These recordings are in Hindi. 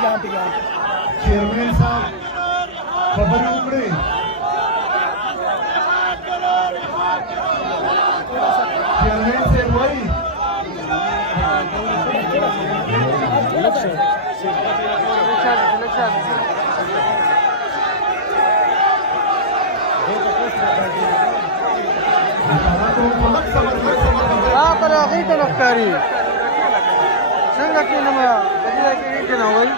चेयरमैन साहब खबर उमड़े चेयरमैन से वही Para kita nafkari. Sangka kita nama, jadi lagi kita nawai.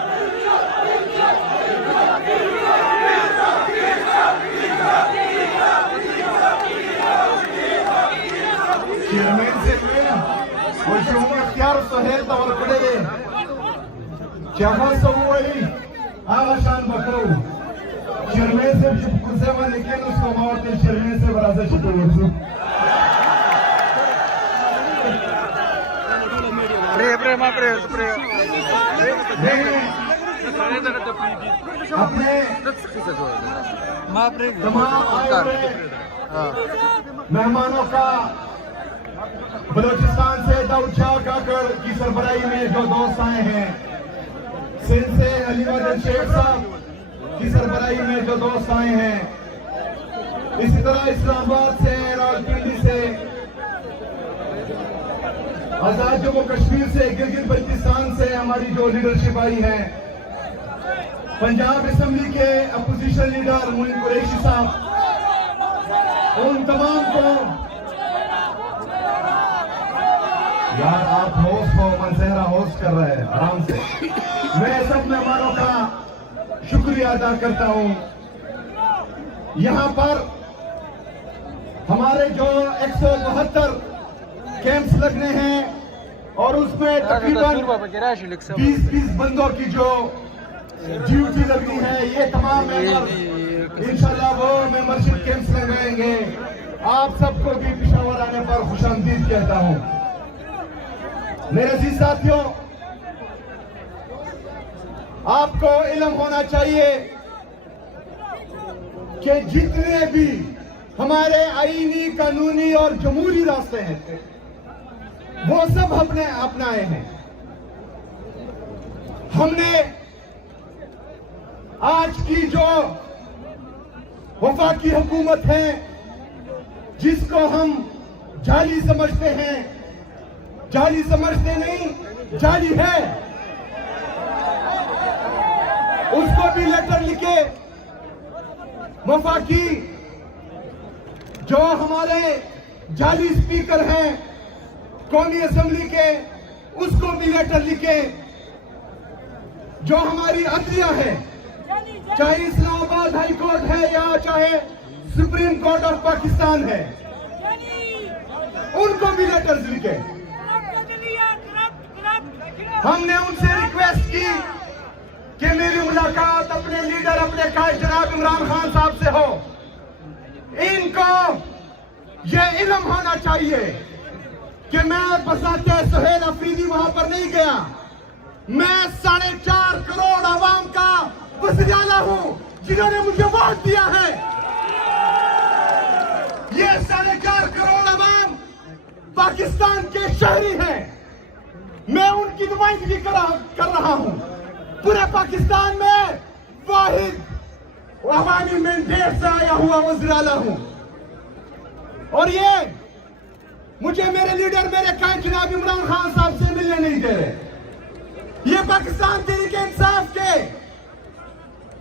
Chairman से वो शुरू अख्तियार सुहेल तवर पड़े जहाँ से वही आवाशान बकरो चेयरमैन से कुर्से में लेकिन उसको मारते चेयरमैन से बराबर छुपे हुए अपने तमाम मेहमानों का बलूचिस्तान से दाऊद शाह काकड़ की सरबराही में जो दोस्त आए हैं, सिंध से अलीमदन शेख साहब की सरबराही में जो दोस्त आए हैं, इसी तरह इस्लामाबाद से, रावलपिंडी से, आजाद जम्मू कश्मीर से, गिलगित बल्तिस्तान से हमारी जो लीडरशिप आई है, पंजाब असेंबली के अपोजिशन लीडर मोइन कुरैशी साहब, उन तमाम को यार आप होस्ट हो, मनसेहरा होस्ट कर रहे हैं आराम से। मैं सब मेहमानों का शुक्रिया अदा करता हूं। यहां पर हमारे जो 172 कैंप्स लगने हैं और उसमें तकरीबन 20 बंदों की जो ड्यूटी लगनी है, ये तमाम मेंबर इंशाल्लाह वो मेंबरशिप कैंप्स लगाएंगे। आप सबको भी पेशावर आने पर खुशामदीद कहता हूं। मेरे अजीज साथियों, आपको इल्म होना चाहिए कि जितने भी हमारे आईनी, कानूनी और जमहूरी रास्ते हैं वो सब हमने अपनाए हैं। हमने आज की जो वफाकी हुकूमत है, जिसको हम जाली समझते हैं, जाली समझते नहीं, जाली है, उसको भी लेटर लिखे। वफाकी जो हमारे जाली स्पीकर हैं कौमी असेंबली के, उसको भी लेटर लिखे। जो हमारी अदलिया है, चाहे इस्लामाबाद हाई कोर्ट है या चाहे सुप्रीम कोर्ट ऑफ पाकिस्तान है, उनको भी लेटर्स लिखे। हमने उनसे रिक्वेस्ट की कि मेरी मुलाकात अपने लीडर, अपने कायद जनाब इमरान खान साहब से हो। इनको यह इल्म होना चाहिए कि मैं बसाते सुहेल अफरीदी वहां पर नहीं गया। मैं 4.5 करोड़ आवाम का वज़ीर-ए-आला हूं जिन्होंने मुझे वोट दिया है। ये 4.5 करोड़ आवाम पाकिस्तान के शहरी हैं। मैं उनकी नुमाइंदगी कर रहा हूं। पूरे पाकिस्तान में वाहिद अवामी मैंडेट से आया हुआ वज़ीर-ए-आला हूं। और ये मुझे मेरे लीडर, मेरे कायद जनाब इमरान खान साहब से मिलने नहीं दे रहे। ये पाकिस्तान तहरीक-ए-इंसाफ के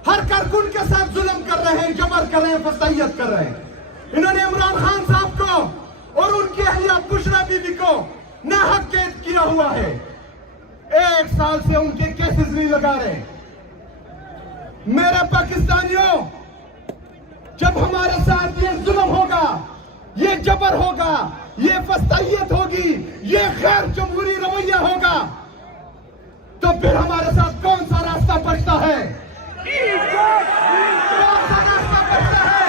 हर कारकुन के साथ जुल्म कर रहे हैं, जबर कर रहे हैं, फसाइयत कर रहे हैं। इन्होंने इमरान खान साहब को और उनकी अहलिया बुशरा बीबी को नाहक कैद किया हुआ है। 1 साल से उनके केसेस नहीं लगा रहे। मेरे पाकिस्तानियों, जब हमारे साथ ये जुल्म होगा, ये जबर होगा, ये फसाइयत होगी, ये गैर जमहूरी रवैया होगा, तो फिर हमारे साथ कौन सा रास्ता बचता है? कौन सा रास्ता बचता है?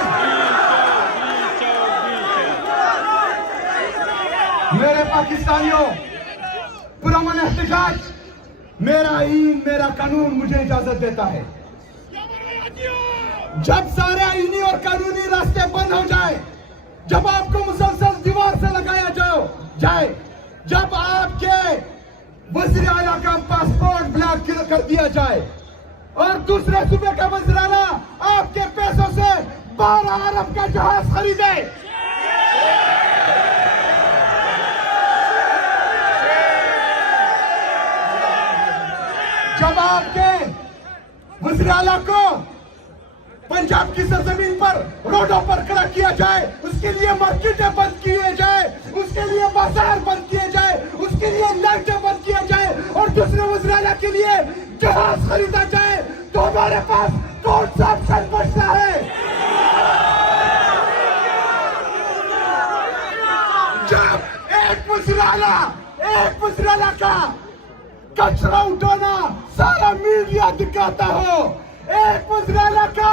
मेरे पाकिस्तानियों, पुरअमन एहतजाज मेरा आईन, मेरा कानून मुझे इजाजत देता है। जब सारे आईनी और कानूनी रास्ते बंद हो जाए, जब आपको मुसलसल दीवार से लगाया जाए, जब आपके वज़ीर-ए-आला का पासपोर्ट ब्लॉक कर दिया जाए, और दूसरे सूबे का वज़ीर-ए-आला आपके पैसों से 12 अरब का जहाज खरीदे। जब आपके वज़ीर-ए-आला को पंजाब की सरजमीन पर रोडों पर खड़ा किया जाए, उसके लिए मार्केटें बंद किए जाए, उसके लिए बाजार बंद किए जाए, उसके लिए लाइटें बंद किया जाए और दूसरे वज़ीर-ए-आला के लिए जहाज खरीदा जाए, तो हमारे पास कौन सा ऑप्शन बचता है? जब एक वज़ीर-ए-आला का कचरा उठाना सारा मीडिया दिखाता हो, एक वज़ीर-ए-आला का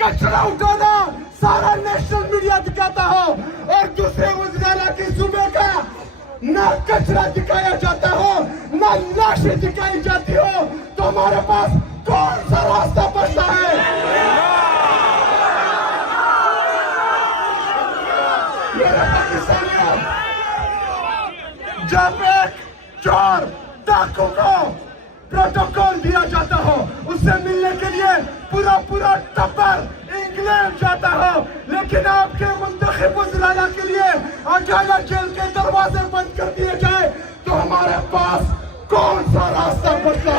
कचरा उठाना सारा नेशनल मीडिया दिखाता हो और दूसरे वज़ीर-ए-आला के सूबे का ना कचरा दिखाया जाता हो, ना लाशें दिखाई जाती हो, तो हमारे पास कौन सा रास्ता बचता है? मेरे पाकिस्तानियों, जब एक चोर डाकू को प्रोटोकॉल दिया जाता हो, उससे मिलने के लिए पूरा टब्बर इंग्लैंड जाता हो, लेकिन आपके मुंतखब वज़ीर-ए-आला के लिए अदालत जेल के दरवाजे बंद कर दिए जाए, तो हमारे पास कौन सा रास्ता बचता है?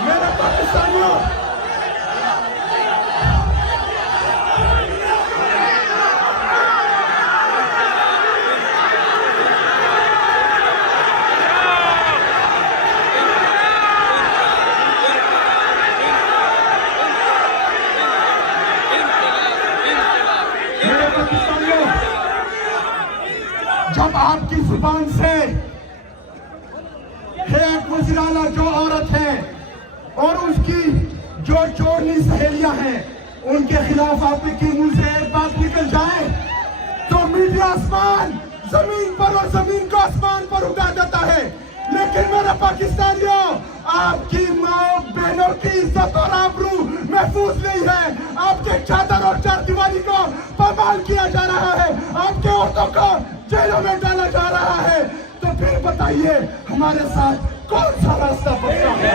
मेरे पाकिस्तानियों, जब आपकी जुबान से एक वज़ीर-ए-आला जो औरत है और उसकी जो चोरनी सहेलियां हैं, उनके खिलाफ आपके मुंह से एक बात निकल जाए, तो मीडिया आसमान जमीन पर और जमीन को आसमान पर उठा देता है। लेकिन मेरे पाकिस्तानियों, आपकी माँ बहनों की इज्जत और आबरू महफूज नहीं है। आपके चादर और चारदीवारी को पामाल किया जा रहा है, आपके औरतों को जेलों में डाला जा रहा है। तो फिर बताइए, हमारे साथ कौन सा रास्ता बचता है?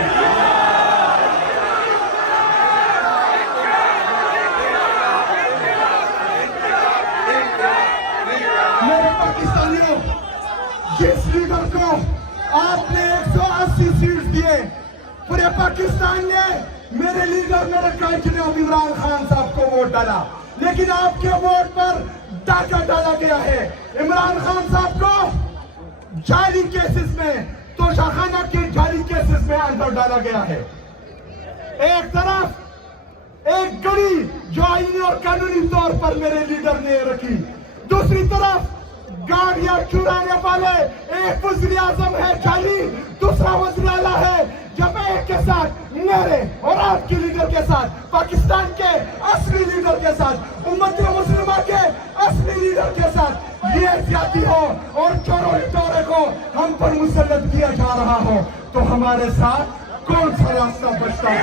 मेरे पाकिस्तानियों, जिस लीडर को आपने 180 सीट दिए, पूरे पाकिस्तान ने मेरे लीडर मेरे कांचन इमरान खान साहब को वोट डाला, लेकिन आपके वोट पर डाका डाला गया है। इमरान खान साहब को जाली केसेस में, तोशाखाना के जाली केसेस में अंदर डाला गया है। एक तरफ एक गड़ी जो आईनी और कानूनी तौर पर मेरे लीडर ने रखी, दूसरी तरफ गाड़ियां चुराने वाले एक वज़ीर आज़म है जाली, दूसरा वज़ीर-ए-आला है। जब एक के साथ मेरे और आपके लीडर के साथ, पाकिस्तान के असली लीडर के साथ, उम्मत मुस्लिमा के असली लीडर के साथ ये ज्यादती हो और चोरों टोरे को हम पर मुसल्लत किया जा रहा हो, तो हमारे साथ कौन सा रास्ता बचता है?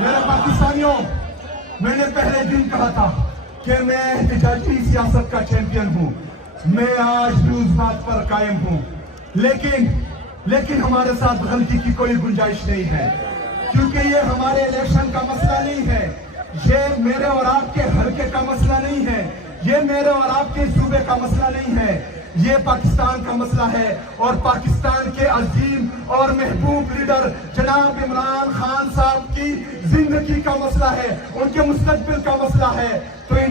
मेरे पाकिस्तानियों, मैंने पहले दिन कहा था कि मैं एहतिजाजी सियासत का चैंपियन हूं। मैं आज भी उस बात पर कायम हूं, लेकिन हमारे साथ गलती की कोई गुंजाइश नहीं है, क्योंकि ये हमारे इलेक्शन का मसला नहीं है, ये मेरे और आपके हल्के का मसला नहीं है, ये मेरे और आपके सूबे का मसला नहीं है, ये पाकिस्तान का मसला है। और पाकिस्तान के अजीम और महबूब लीडर जनाब इमरान खान साहब की जिंदगी का मसला है, उनके मुस्तकबिल का मसला है। तो